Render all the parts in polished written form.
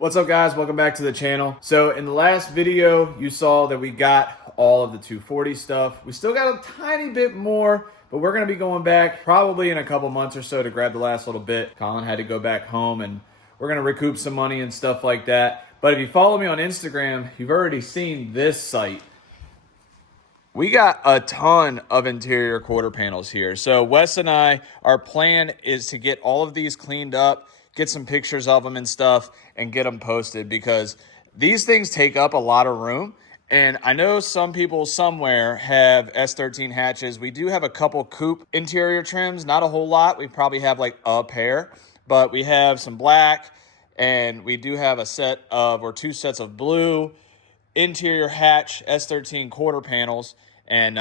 What's up, guys? Welcome back to the channel. So in the last video, you saw that we got all of the 240 stuff. We still got a tiny bit more, but we're going to be going back probably in a couple months or so to grab the last little bit. Colin had to go back home and we're going to recoup some money and stuff like that. But if you follow me on Instagram, you've already seen this site. We got a ton of interior quarter panels here. So Wes and I, our plan is to get all of these cleaned up, get some pictures of them and stuff, and get them posted because these things take up a lot of room. And I know some people somewhere have S13 hatches. We do have a couple coupe interior trims, not a whole lot. We probably have like a pair, but we have some black, and we do have a set of, or two sets of blue interior hatch S13 quarter panels. And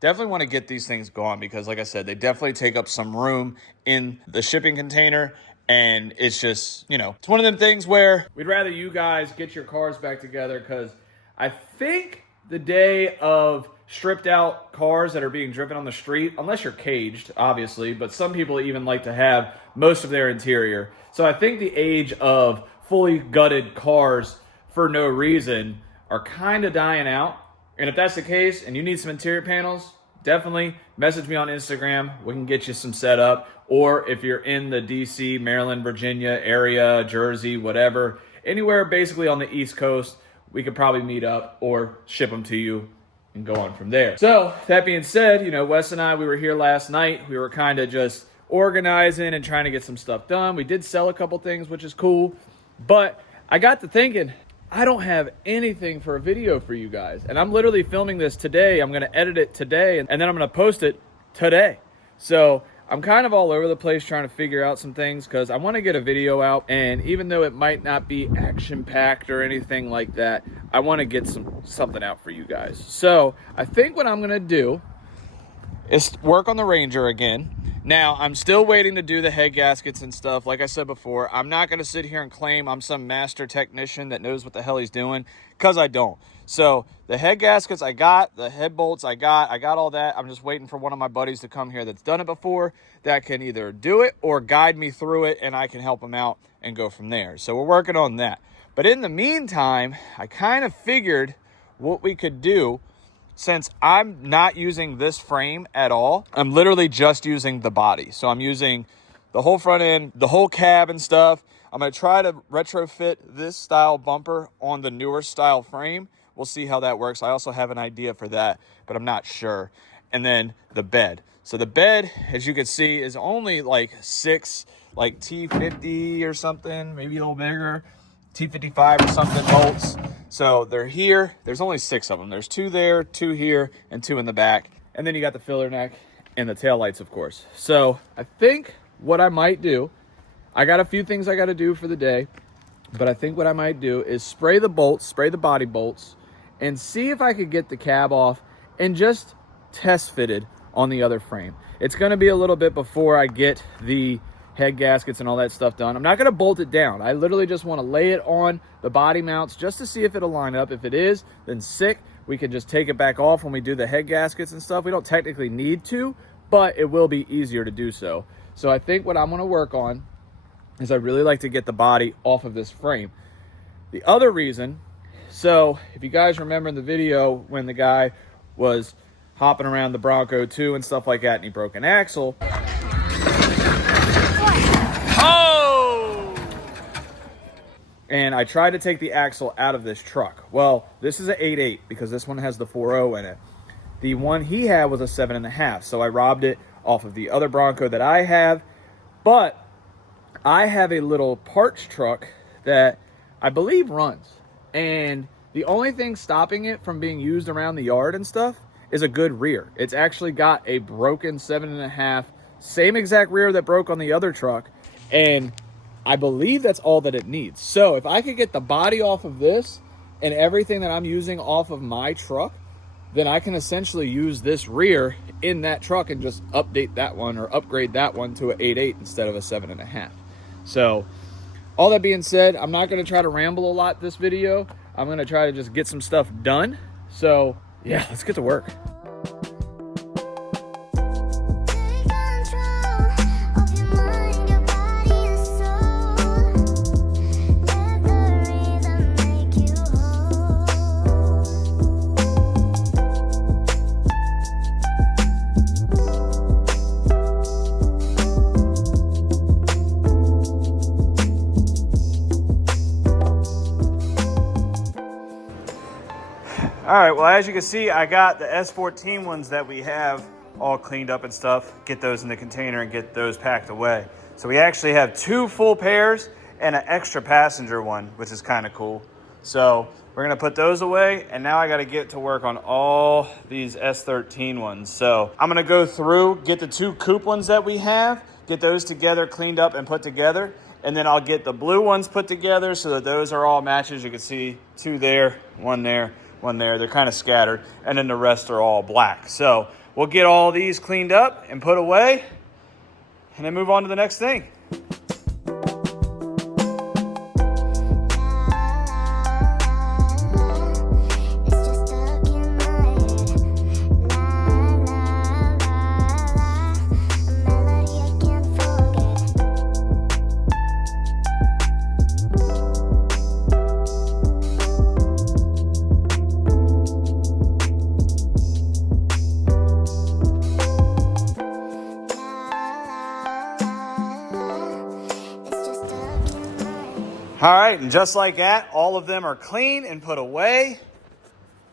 definitely want to get these things going because, like I said, they definitely take up some room in the shipping container. And it's just, you know, it's one of them things where we'd rather you guys get your cars back together because I think the day of stripped out cars that are being driven on the street, unless you're caged, obviously, but some people even like to have most of their interior. So I think the age of fully gutted cars for no reason are kind of dying out. And if that's the case and you need some interior panels, definitely message me on Instagram. We can get you some set up. Or if you're in the DC, Maryland, Virginia area, Jersey, whatever, anywhere basically on the East Coast, we could probably meet up or ship them to you and go on from there. So that being said, you know, Wes and I, we were here last night. We were kind of just organizing and trying to get some stuff done. We did sell a couple things, which is cool. But I got to thinking, I don't have anything for a video for you guys. And I'm literally filming this today. I'm going to edit it today, and then I'm going to post it today. So I'm kind of all over the place trying to figure out some things because I want to get a video out. And even though it might not be action-packed or anything like that, I want to get something out for you guys. So I think what I'm going to do is work on the Ranger again. Now, I'm still waiting to do the head gaskets and stuff. Like I said before, I'm not going to sit here and claim I'm some master technician that knows what the hell he's doing, because I don't. So the head gaskets I got, the head bolts I got all that. I'm just waiting for one of my buddies to come here that's done it before, that can either do it or guide me through it, and I can help him out and go from there. So we're working on that. But in the meantime, I kind of figured what we could do. Since I'm not using this frame at all, I'm literally just using the body. So I'm using the whole front end, the whole cab and stuff. I'm going to try to retrofit this style bumper on the newer style frame. We'll see how that works. I also have an idea for that, but I'm not sure. And then the bed. So the bed, as you can see, is only like 6, like T50 or something, maybe a little bigger. T55 or something bolts. So they're here. There's only 6 of them. There's 2 there, 2 here, and 2 in the back. And then you got the filler neck and the tail lights, of course. So I think what I might do, I got a few things I got to do for the day, but I think what I might do is spray the bolts, spray the body bolts, and see if I could get the cab off and just test fitted on the other frame. It's going to be a little bit before I get the head gaskets and all that stuff done. I'm not going to bolt it down. I literally just want to lay it on the body mounts just to see if it'll line up. If it is, then sick. We can just take it back off when we do the head gaskets and stuff. We don't technically need to, but it will be easier to do so. So I think what I'm going to work on is I really like to get the body off of this frame. The other reason, so if you guys remember in the video when the guy was hopping around the Bronco 2 and stuff like that and he broke an axle, and I tried to take the axle out of this truck. Well, this is an 8.8 because this one has the 4.0 in it. The one he had was a 7.5, so I robbed it off of the other Bronco that I have. But I have a little parts truck that I believe runs. And the only thing stopping it from being used around the yard and stuff is a good rear. It's actually got a broken 7.5, same exact rear that broke on the other truck. And I believe that's all that it needs. So if I could get the body off of this and everything that I'm using off of my truck, then I can essentially use this rear in that truck and just update that one or upgrade that one to an 8.8 instead of a 7.5. So all that being said, I'm not going to try to ramble a lot this video. I'm going to try to just get some stuff done. So yeah, let's get to work. Take control of your mind, your body, and soul. Let the All right, well, as you can see, I got the S14 ones that we have all cleaned up and stuff, get those in the container and get those packed away. So we actually have 2 full pairs and an extra passenger one, which is kind of cool. So we're gonna put those away, and now I gotta get to work on all these S13 ones. So I'm gonna go through, get the 2 coupe ones that we have, get those together, cleaned up and put together, and then I'll get the blue ones put together so that those are all matches. You can see 2 there, 1 there, 1 there. They're kind of scattered, and then the rest are all black. So we'll get all these cleaned up and put away, and then move on to the next thing. All right, and just like that, all of them are clean and put away.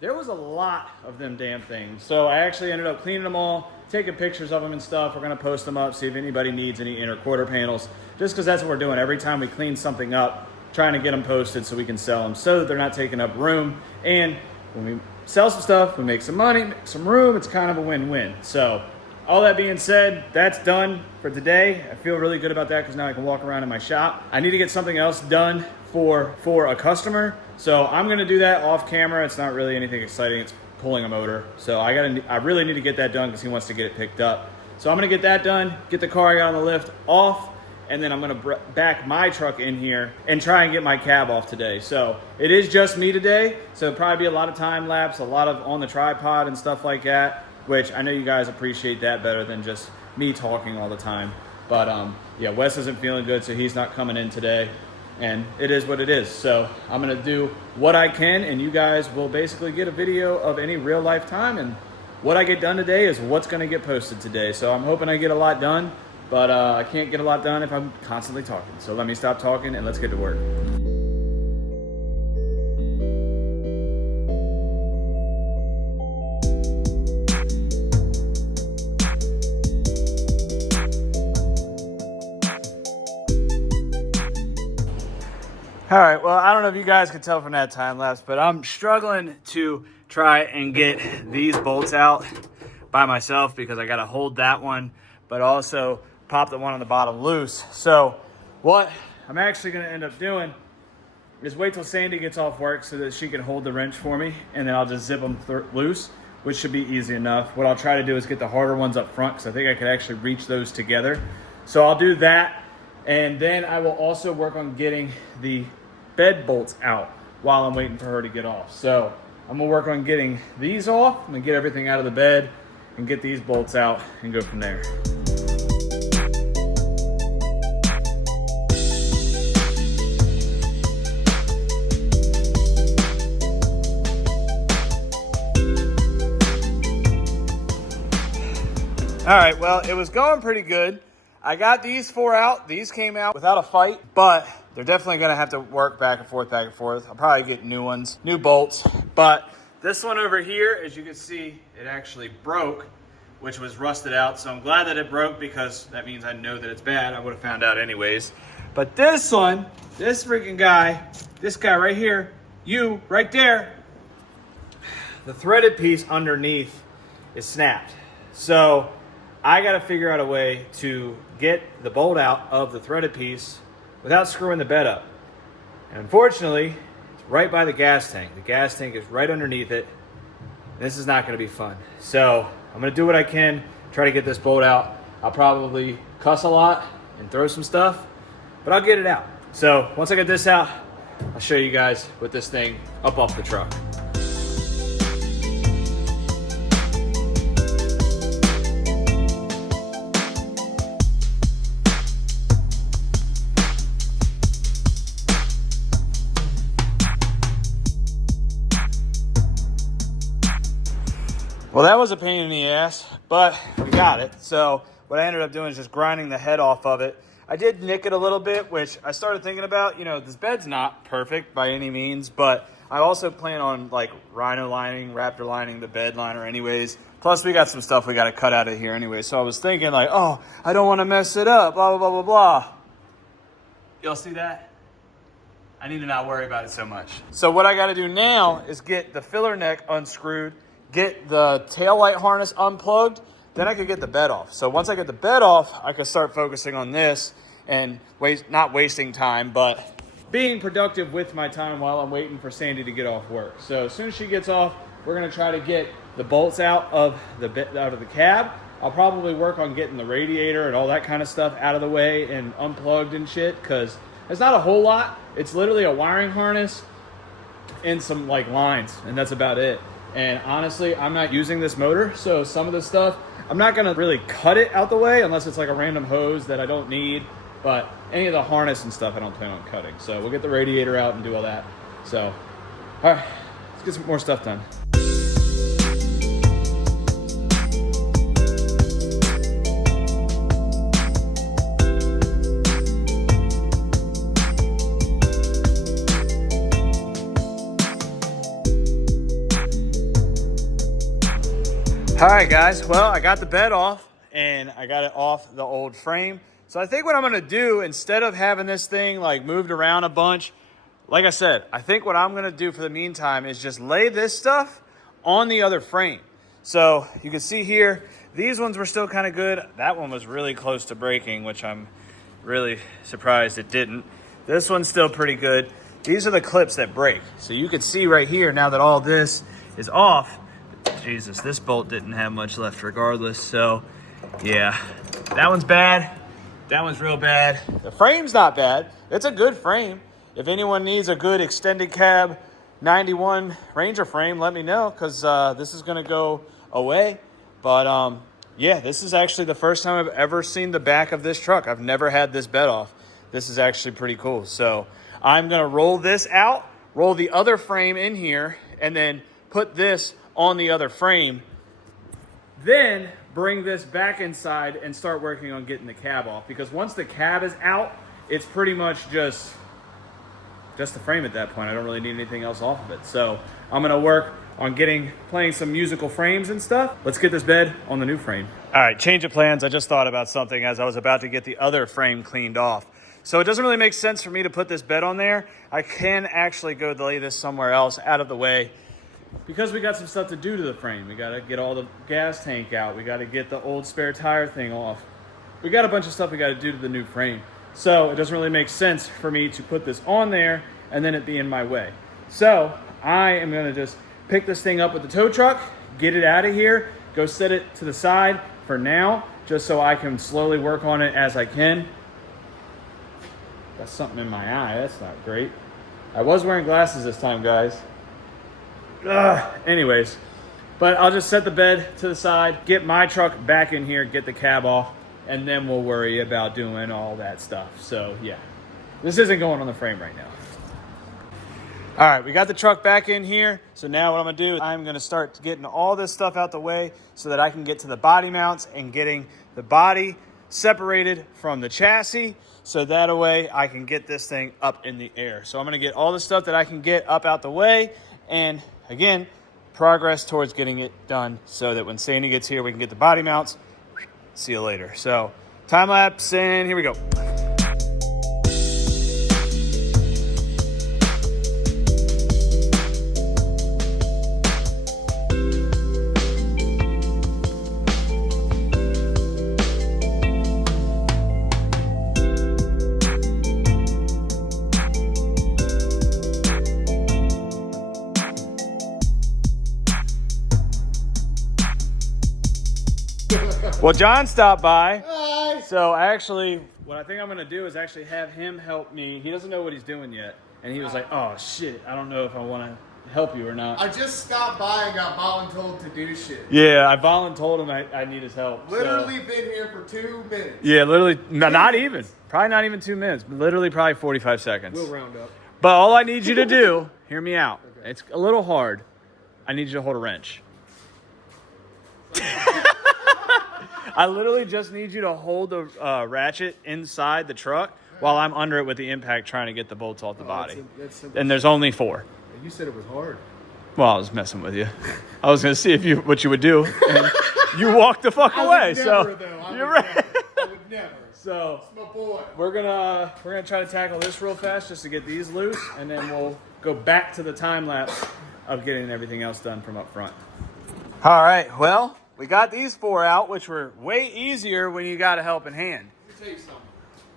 There was a lot of them damn things. So I actually ended up cleaning them all, taking pictures of them and stuff. We're gonna post them up, see if anybody needs any inner quarter panels, just because that's what we're doing. Every time we clean something up, trying to get them posted so we can sell them so that they're not taking up room. And when we sell some stuff, we make some money, make some room, it's kind of a win-win. So all that being said, that's done for today. I feel really good about that because now I can walk around in my shop. I need to get something else done for a customer. So I'm gonna do that off camera. It's not really anything exciting. It's pulling a motor. So I really need to get that done because he wants to get it picked up. So I'm gonna get that done, get the car I got on the lift off, and then I'm gonna back my truck in here and try and get my cab off today. So it is just me today. So it'll probably be a lot of time lapse, a lot of on the tripod and stuff like that, which I know you guys appreciate that better than just me talking all the time. But yeah, Wes isn't feeling good, so he's not coming in today. And it is what it is. So I'm gonna do what I can, and you guys will basically get a video of any real life time. And what I get done today is what's gonna get posted today. So I'm hoping I get a lot done, but I can't get a lot done if I'm constantly talking. So let me stop talking and let's get to work. All right, well, I don't know if you guys can tell from that time lapse, but I'm struggling to try and get these bolts out by myself because I gotta hold that one, but also pop the one on the bottom loose. So what I'm actually gonna end up doing is wait till Sandy gets off work so that she can hold the wrench for me, and then I'll just zip them loose, which should be easy enough. What I'll try to do is get the harder ones up front because I think I could actually reach those together. So I'll do that, and then I will also work on getting the bed bolts out while I'm waiting for her to get off. So I'm gonna work on getting these off. I'm gonna get everything out of the bed and get these bolts out and go from there. All right, well, it was going pretty good. I got these 4 out. These came out without a fight, but they're definitely gonna have to work back and forth, back and forth. I'll probably get new ones, new bolts. But this one over here, as you can see, it actually broke, which was rusted out. So I'm glad that it broke because that means I know that it's bad. I would have found out anyways. But this one, this freaking guy, this guy right here, you right there, the threaded piece underneath is snapped. So I gotta figure out a way to get the bolt out of the threaded piece without screwing the bed up. And unfortunately, it's right by the gas tank. The gas tank is right underneath it. This is not gonna be fun. So I'm gonna do what I can, try to get this bolt out. I'll probably cuss a lot and throw some stuff, but I'll get it out. So once I get this out, I'll show you guys with this thing up off the truck. Well, that was a pain in the ass, but we got it. So what I ended up doing is just grinding the head off of it. I did nick it a little bit, which I started thinking about. You know, this bed's not perfect by any means, but I also plan on like rhino lining, raptor lining the bed liner anyways. Plus we got some stuff we got to cut out of here anyway. So I was thinking like, oh, I don't want to mess it up, blah, blah, blah, blah, blah. Y'all see that? I need to not worry about it so much. So what I got to do now is get the filler neck unscrewed, get the tail light harness unplugged, then I could get the bed off. So once I get the bed off, I could start focusing on this and not wasting time, but being productive with my time while I'm waiting for Sandy to get off work. So as soon as she gets off, we're gonna try to get the bolts out of the cab. I'll probably work on getting the radiator and all that kind of stuff out of the way and unplugged and shit, because it's not a whole lot. It's literally a wiring harness and some like lines, and that's about it. And honestly, I'm not using this motor, so some of the stuff, I'm not gonna really cut it out the way unless it's like a random hose that I don't need. But any of the harness and stuff I don't plan on cutting. So we'll get the radiator out and do all that. So, all right, let's get some more stuff done. All right, guys, well, I got the bed off and I got it off the old frame. So I think what I'm gonna do, instead of having this thing like moved around a bunch, like I said, I think what I'm gonna do for the meantime is just lay this stuff on the other frame. So you can see here, these ones were still kind of good. That one was really close to breaking, which I'm really surprised it didn't. This one's still pretty good. These are the clips that break. So you can see right here, now that all this is off, Jesus, this bolt didn't have much left regardless. So yeah, that one's bad. That one's real bad. The frame's not bad. It's a good frame. If anyone needs a good extended cab 91 Ranger frame, let me know, because this is going to go away. But yeah, this is actually the first time I've ever seen the back of this truck. I've never had this bed off. This is actually pretty cool. So I'm going to roll this out, roll the other frame in here, and then put this on the other frame. Then bring this back inside and start working on getting the cab off, because once the cab is out, it's pretty much just the frame at that point. I don't really need anything else off of it. So I'm gonna work on playing some musical frames and stuff. Let's get this bed on the new frame. All right, change of plans. I just thought about something as I was about to get the other frame cleaned off. So it doesn't really make sense for me to put this bed on there. I can actually go lay this somewhere else out of the way, because we got some stuff to do to the frame. We gotta get all the gas tank out. We gotta get the old spare tire thing off. We got a bunch of stuff we gotta do to the new frame. So it doesn't really make sense for me to put this on there and then it be in my way. So I am gonna just pick this thing up with the tow truck, get it out of here, go set it to the side for now, just so I can slowly work on it as I can. Got something in my eye, that's not great. I was wearing glasses this time, guys. Anyways, but I'll just set the bed to the side, get my truck back in here, get the cab off, and then we'll worry about doing all that stuff. So yeah, this isn't going on the frame right now. All right, we got the truck back in here. So now what I'm gonna do is I'm gonna start getting all this stuff out the way so that I can get to the body mounts and getting the body separated from the chassis, so that way I can get this thing up in the air. So I'm gonna get all the stuff that I can get up out the way, and again, progress towards getting it done so that when Sandy gets here, we can get the body mounts. See you later. So time lapse, and here we go. Well, John stopped by. Hi. So actually, what I think I'm gonna do is actually have him help me. He doesn't know what he's doing yet. And he was like, oh shit, I don't know if I wanna help you or not. I just stopped by and got voluntold to do shit. Yeah, I voluntold him I need his help. Literally been here for 2 minutes. Yeah, literally, not even. Probably not even 2 minutes. Literally probably 45 seconds. We'll round up. But all I need you to do, hear me out. Okay. It's a little hard. I need you to hold a wrench. I literally just need you to hold the ratchet inside the truck while I'm under it with the impact trying to get the bolts off the body. That's simple. And there's only 4. You said it was hard. Well, I was messing with you. I was going to see what you would do. And you walked the fuck away. So you're right. I would never. So That's my boy. we're gonna try to tackle this real fast just to get these loose, and then we'll go back to the time lapse of getting everything else done from up front. All right, well, we got these 4 out, which were way easier when you got a helping hand. Let me tell you something.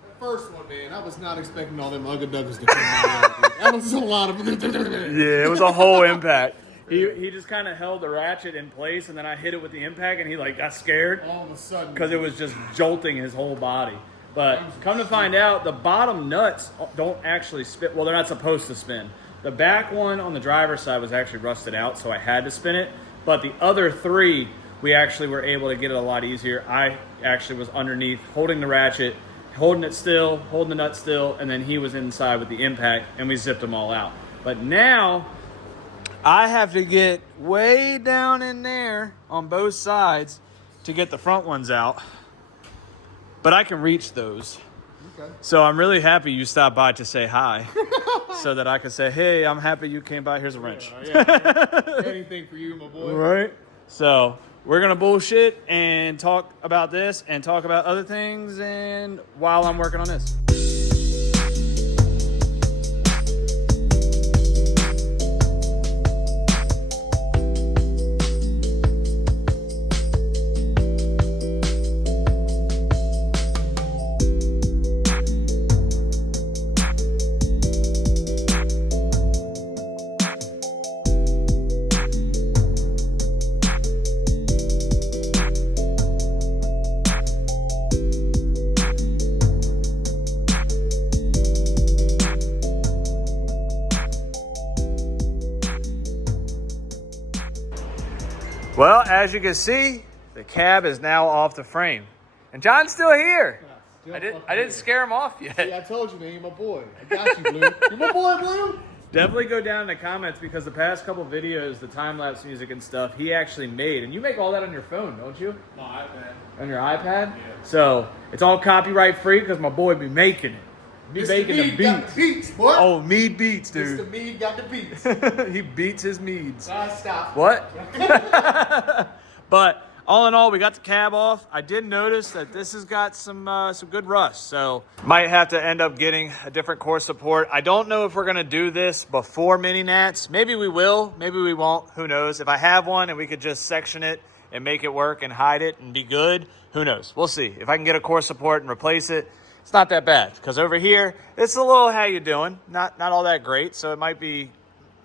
That first one, man, I was not expecting all them ugga duggers to come out. That was a lot of. Yeah, it was a whole impact. He just kind of held the ratchet in place, and then I hit it with the impact, and he like got scared All of a sudden. because it was just jolting his whole body. But come to find out, the bottom nuts don't actually spin. Well, they're not supposed to spin. The back one on the driver's side was actually rusted out, so I had to spin it. But the other 3, we actually were able to get it a lot easier. I actually was underneath, holding the ratchet, holding it still, holding the nut still, and then he was inside with the impact, and we zipped them all out. But now I have to get way down in there on both sides to get the front ones out. But I can reach those. Okay. So I'm really happy you stopped by to say hi so that I could say, hey, I'm happy you came by. Here's a wrench. Anything for you, my boy. Right? So we're going to bullshit and talk about this and talk about other things and while I'm working on this. Well, as you can see, the cab is now off the frame. And John's still here. I didn't scare him off yet. Yeah, I told you, man, you're my boy. I got you, Blue. You're my boy, Blue. Definitely go down in the comments because the past couple videos, the time-lapse music and stuff, he actually made. And you make all that on your phone, don't you? My iPad. On your iPad? Yeah. So it's all copyright free because my boy be making it. Be Mr. making the Mead got beats. the beats, boy. Oh, Mead beats, Mr. dude. Mead got the beats. He beats his meads. Stop. What? But all in all, we got the cab off. I did notice that this has got some good rust, so might have to end up getting a different core support. I don't know if we're gonna do this before mini nats. Maybe we will, maybe we won't. Who knows? If I have one and we could just section it and make it work and hide it and be good, who knows? We'll see. If I can get a core support and replace it, it's not that bad. Because over here, it's a little how you doing, not all that great. So it might be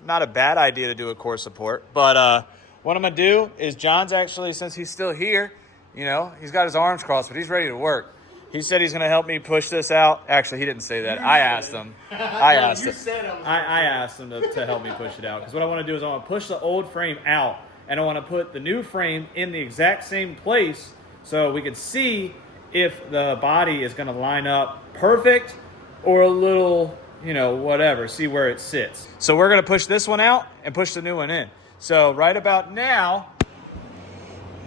not a bad idea to do a core support, but what I'm gonna do is John's actually, since he's still here, you know, he's got his arms crossed, but he's ready to work. He said he's gonna help me push this out. Actually, he didn't say that. I asked him. I asked him. I asked him to help me push it out. Because what I wanna do is I wanna push the old frame out and I wanna put the new frame in the exact same place so we can see if the body is gonna line up perfect or a little, you know, whatever, see where it sits. So we're gonna push this one out and push the new one in. So right about now,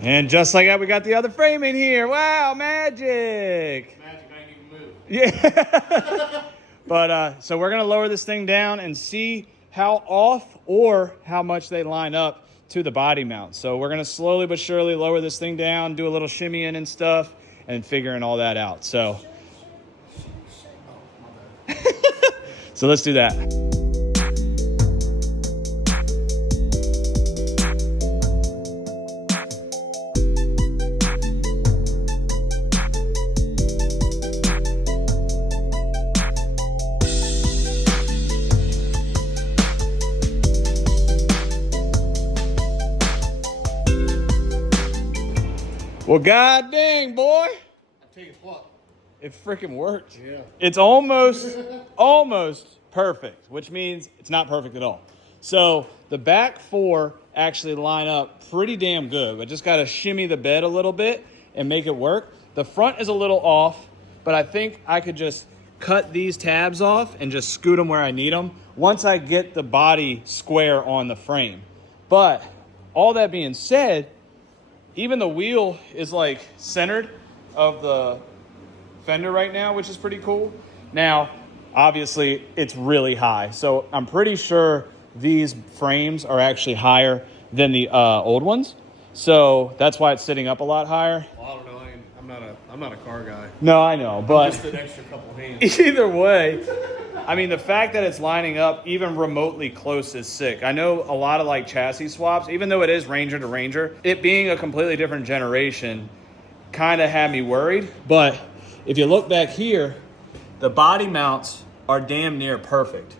and just like that, we got the other frame in here. Wow, magic. Magic, I ain't even move. Yeah. But so we're gonna lower this thing down and see how off or how much they line up to the body mount. So we're gonna slowly but surely lower this thing down, do a little shimmying and stuff, and figuring all that out. So, so let's do that. Well, god dang, boy. I tell you what. It freaking worked. Yeah. It's almost perfect, which means it's not perfect at all. So the back 4 actually line up pretty damn good. I just got to shimmy the bed a little bit and make it work. The front is a little off, but I think I could just cut these tabs off and just scoot them where I need them once I get the body square on the frame. But all that being said, even the wheel is like centered of the fender right now, which is pretty cool. Now, obviously, it's really high. So I'm pretty sure these frames are actually higher than the old ones. So that's why it's sitting up a lot higher. Well, I don't know. I'm not a car guy. No, I know, but Just an extra couple hands. either way, I mean, the fact that it's lining up even remotely close is sick. I know a lot of like chassis swaps, even though it is Ranger to Ranger, it being a completely different generation kind of had me worried. But if you look back here, the body mounts are damn near perfect.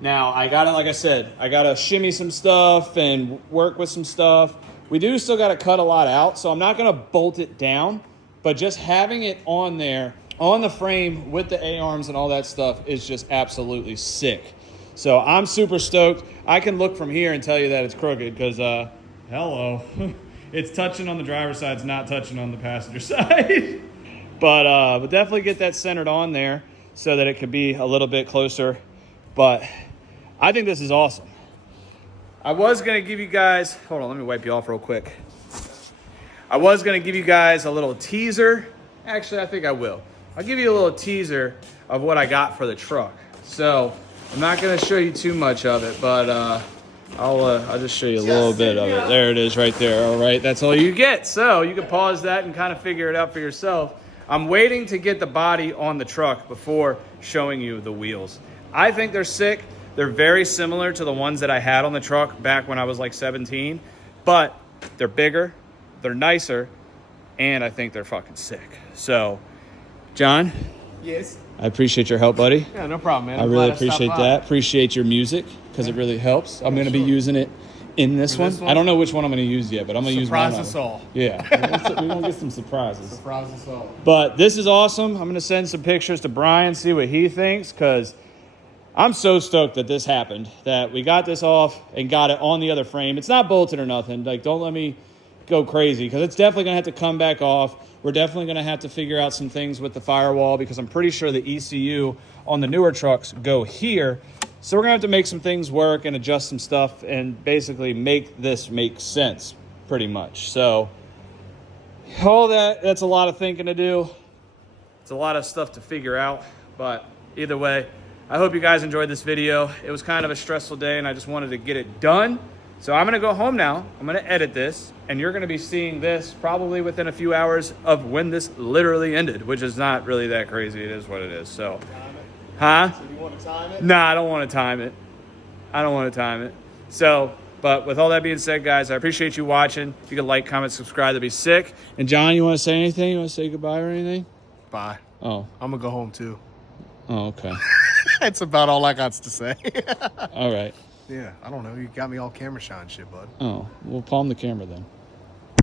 Now, I gotta, like I said, I gotta shimmy some stuff and work with some stuff. We do still gotta cut a lot out, so I'm not gonna bolt it down, but just having it on there, on the frame with the A-arms and all that stuff is just absolutely sick. So I'm super stoked. I can look from here and tell you that it's crooked because, hello. It's touching on the driver's side, it's not touching on the passenger side. But definitely get that centered on there so that it could be a little bit closer. But I think this is awesome. I was going to give you guys, hold on, let me wipe you off real quick. I was going to give you guys a little teaser. Actually, I think I will. I'll give you a little teaser of what I got for the truck. So I'm not going to show you too much of it, but I'll just show you a little bit of it. There it is right there. All right, that's all you get. So you can pause that and kind of figure it out for yourself. I'm waiting to get the body on the truck before showing you the wheels. I think they're sick. They're very similar to the ones that I had on the truck back when I was like 17, but they're bigger, they're nicer, and I think they're fucking sick. So, John? Yes? I appreciate your help, buddy. Yeah, no problem, man. I I'm really glad I stopped appreciate by. that. Appreciate your music because it really helps. I'm going to be using it in this one. I don't know which one I'm going to use yet, but I'm going to use one. Surprise us all. Yeah, we're going to get some surprises. Surprise us all. But this is awesome. I'm going to send some pictures to Brian, see what he thinks, because I'm so stoked that this happened, that we got this off and got it on the other frame. It's not bolted or nothing. Like, don't let me go crazy, because it's definitely going to have to come back off. We're definitely going to have to figure out some things with the firewall, because I'm pretty sure the ECU on the newer trucks go here. So we're going to have to make some things work and adjust some stuff and basically make this make sense, pretty much. So all that's a lot of thinking to do. It's a lot of stuff to figure out, but either way, I hope you guys enjoyed this video. It was kind of a stressful day and I just wanted to get it done. So I'm gonna go home now. I'm gonna edit this and you're gonna be seeing this probably within a few hours of when this literally ended, which is not really that crazy. It is what it is. So, huh? So you want to time it? Nah, I don't want to time it. I don't want to time it. So, but with all that being said, guys, I appreciate you watching. If you could like, comment, subscribe, that'd be sick. And John, you want to say anything? You want to say goodbye or anything? Bye. Oh. I'm going to go home too. Oh, okay. That's about all I got to say. All right. Yeah, I don't know. You got me all camera shy and shit, bud. Oh, we'll palm the camera then.